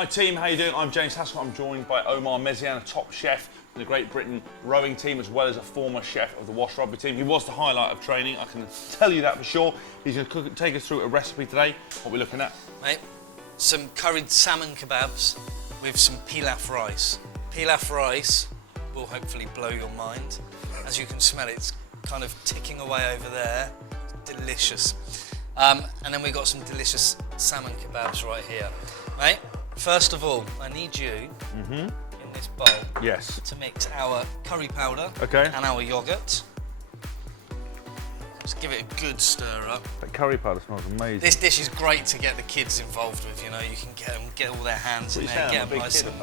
Hi team, how you doing? I'm James Haskell. I'm joined by Omar Mesian, a top chef in the Great Britain rowing team, as well as a former chef of the Wash Rugby team. He was the highlight of training, I can tell you that for sure. He's going to take us through a recipe today. What we're looking at? Mate, some curried salmon kebabs with some pilaf rice. Pilaf rice will hopefully blow your mind. As you can smell, it's kind of ticking away over there. Delicious. And then we've got some delicious salmon kebabs right here. Mate, first of all, I need you in this bowl to mix our curry powder and our yoghurt. Just give it a good stir up. That curry powder smells amazing. This dish is great to get the kids involved with, you know, you can get all their hands in there, get them nice and...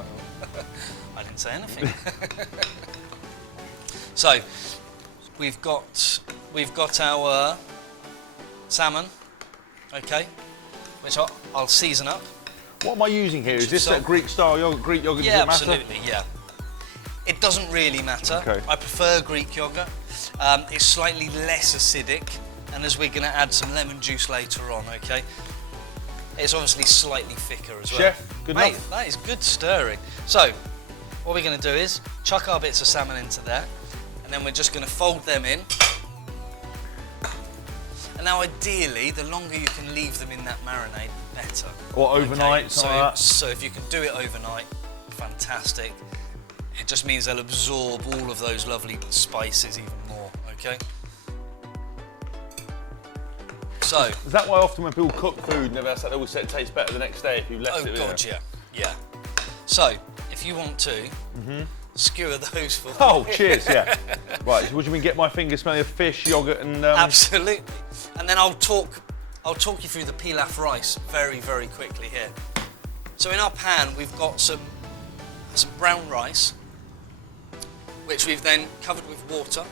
I didn't say anything. So, we've got our salmon, which I'll season up. What am I using here? Is this that Greek style yogurt? Greek yogurt, yeah, does it matter? absolutely, yeah. It doesn't really matter. Okay. I prefer Greek yogurt. It's slightly less acidic, and as we're going to add some lemon juice later on, it's obviously slightly thicker as well. Chef, good Mate, enough. that is good stirring. So, what we're going to do is chuck our bits of salmon into there, and then we're just going to fold them in. And now, ideally, the longer you can leave them in that marinade, the better. Or overnight, something like that. So if you can do it overnight, fantastic. It just means they'll absorb all of those lovely spices even more, okay? So... Is that why often when people cook food, they always say it tastes better the next day if you've left it there? Oh God, yeah. So, if you want to, skewer those for me. Oh, cheers, yeah. Right, so what do you mean, get my fingers smelling of fish, yoghurt and... Absolutely. And then I'll talk you through the pilaf rice very, very quickly here. So in our pan, we've got some brown rice, which we've then covered with water,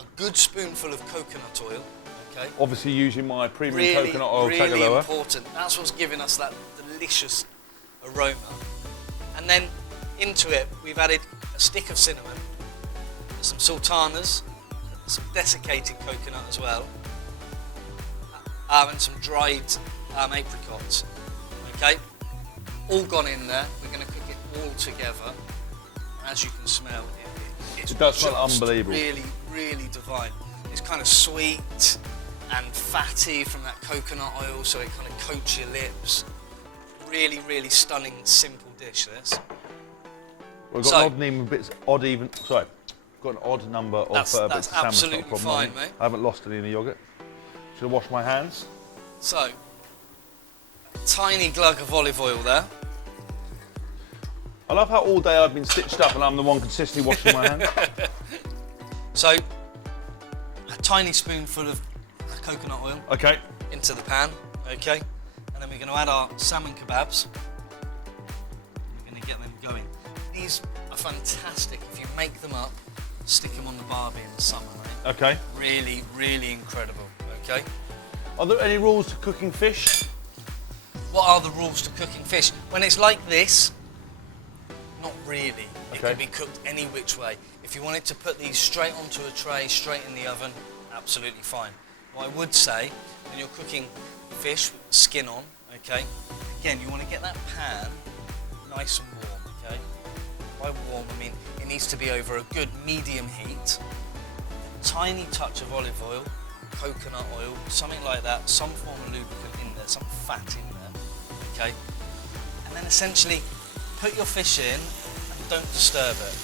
a good spoonful of coconut oil, okay? Obviously using my premium coconut oil Tegaloa. Really important. That's what's giving us that delicious aroma. And then into it, we've added a stick of cinnamon, some sultanas, some desiccated coconut as well, and some dried apricots, okay? All gone in there. We're going to cook it all together. As you can smell, it does smell unbelievable. Really, really divine. It's kind of sweet and fatty from that coconut oil, so it kind of coats your lips. Really, really stunning, simple dish, this. We've got got an odd number of bits of that's salmon. absolutely fine, mate. I haven't lost any in the yoghurt. Should I wash my hands? So, a tiny glug of olive oil there. I love how all day I've been stitched up and I'm the one consistently washing my hands. So, a tiny spoonful of coconut oil into the pan, and then we're going to add our salmon kebabs. We're going to get them going. These are fantastic. If you make them up, stick them on the barbie in the summer, mate. Okay. Really, really incredible, Are there any rules to cooking fish? What are the rules to cooking fish? When it's like this, not really. It can be cooked any which way. If you wanted to put these straight onto a tray, straight in the oven, absolutely fine. What I would say, when you're cooking fish with the skin on, again, you want to get that pan nice and warm, By warm, I mean it needs to be over a good medium heat. Tiny touch of olive oil, coconut oil, something like that, some form of lubricant in there, some fat in there, And then essentially put your fish in and don't disturb it.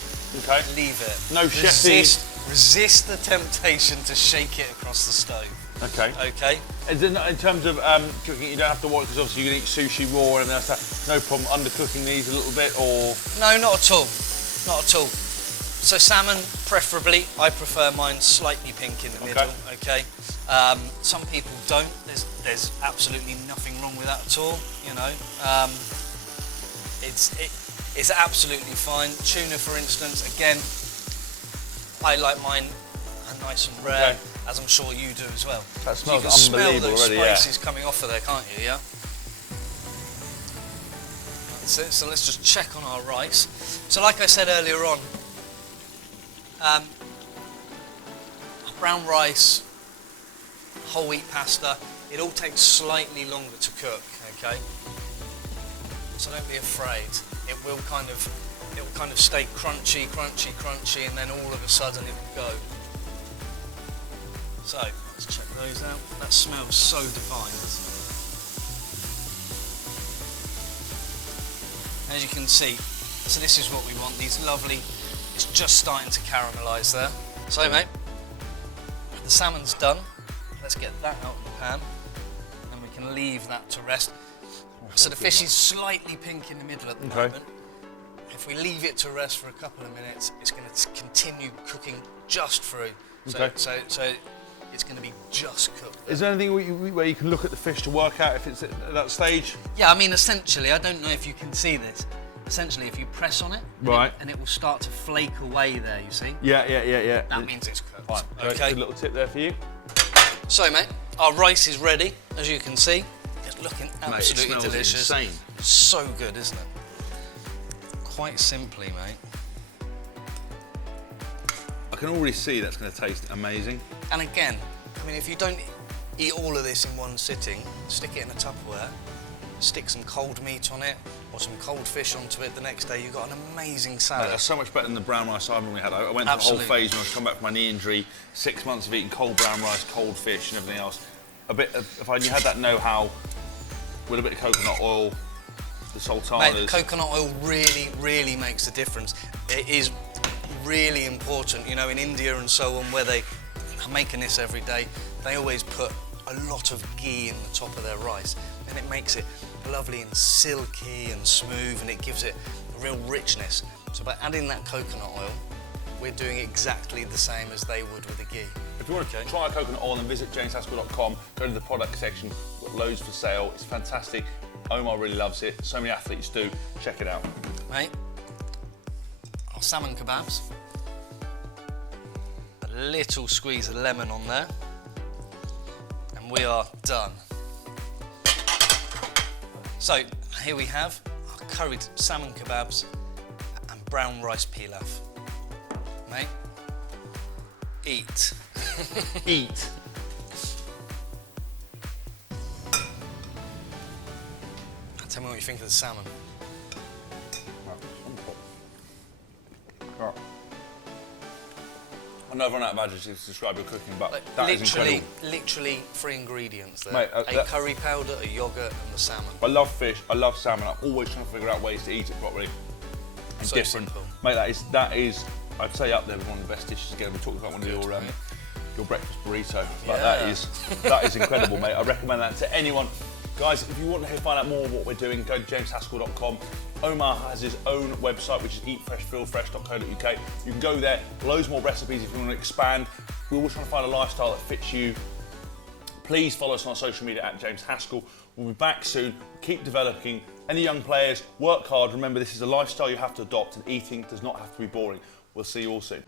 Leave it. No chefing. Resist the temptation to shake it across the stove. Okay. And then in terms of cooking, you don't have to watch, because obviously you can eat sushi raw and everything else. No problem undercooking these a little bit, or? No, not at all. Not at all. So salmon, preferably. I prefer mine slightly pink in the middle. Some people don't. There's absolutely nothing wrong with that at all. You know, it's absolutely fine. Tuna, for instance, again, I like mine nice and rare, as I'm sure you do as well. That smells you can unbelievable smell those already. spices coming off of there, can't you? Yeah. So let's just check on our rice. So like I said earlier on, brown rice, whole wheat pasta, it all takes slightly longer to cook, okay? so don't be afraid. It will kind of stay crunchy, crunchy, crunchy, and then all of a sudden it will go. So let's check those out. That smells so divine. As you can see, so this is what we want. These lovely. It's just starting to caramelise there. So mate, the salmon's done. Let's get that out of the pan, and we can leave that to rest. So the fish is slightly pink in the middle at the moment. If we leave it to rest for a couple of minutes, it's going to continue cooking just through. So it's going to be just cooked. Is there anything where you can look at the fish to work out if it's at that stage? Yeah, I mean, essentially, I don't know if you can see this. Essentially, if you press on it, and it will start to flake away there, you see? Yeah. That means it's cooked. Fine. Okay. Good little tip there for you. So, mate, our rice is ready, as you can see. It's looking absolutely mate, it smells delicious. Insane. So good, isn't it? Quite simply, mate. I can already see that's going to taste amazing. And again, I mean, if you don't eat all of this in one sitting, stick it in a Tupperware, stick some cold meat on it, or some cold fish onto it the next day, you've got an amazing salad. Mate, that's so much better than the brown rice Ivan we had. I went through the whole phase when I was coming back from my knee injury, 6 months of eating cold brown rice, cold fish and everything else. If you had that know-how with a bit of coconut oil, the sultanas. Mate, coconut oil really, really makes a difference. It is really important, you know, in India and so on, where they are making this every day, they always put a lot of ghee in the top of their rice, and it makes it lovely and silky and smooth, and it gives it a real richness. So by adding that coconut oil, we're doing exactly the same as they would with the ghee. If you want to try coconut oil, then visit jameshaskell.com, go to the product section, we've got loads for sale, it's fantastic. Omar really loves it, so many athletes do, check it out. Mate, our salmon kebabs, a little squeeze of lemon on there, and we are done. So here we have our curried salmon kebabs and brown rice pilaf. Mate, eat. Eat. Tell me what you think of the salmon. I know I've run out of adjectives to describe your cooking, but that is incredible. Literally 3 ingredients there. Mate, a curry powder, a yoghurt, and the salmon. I love fish, I love salmon, I'm always trying to figure out ways to eat it properly. And So different. simple. Mate, that is, I'd say up there with one of the best dishes. Again, we talked about one of your breakfast burrito, but Yeah. that is incredible, mate. I recommend that to anyone. Guys, if you want to find out more of what we're doing, go to jameshaskell.com. Omar has his own website, which is eatfreshfeelfresh.co.uk. You can go there, loads more recipes if you want to expand. We're always trying to find a lifestyle that fits you. Please follow us on social media at James Haskell. We'll be back soon. Keep developing. Any young players, work hard. Remember, this is a lifestyle you have to adopt, and eating does not have to be boring. We'll see you all soon.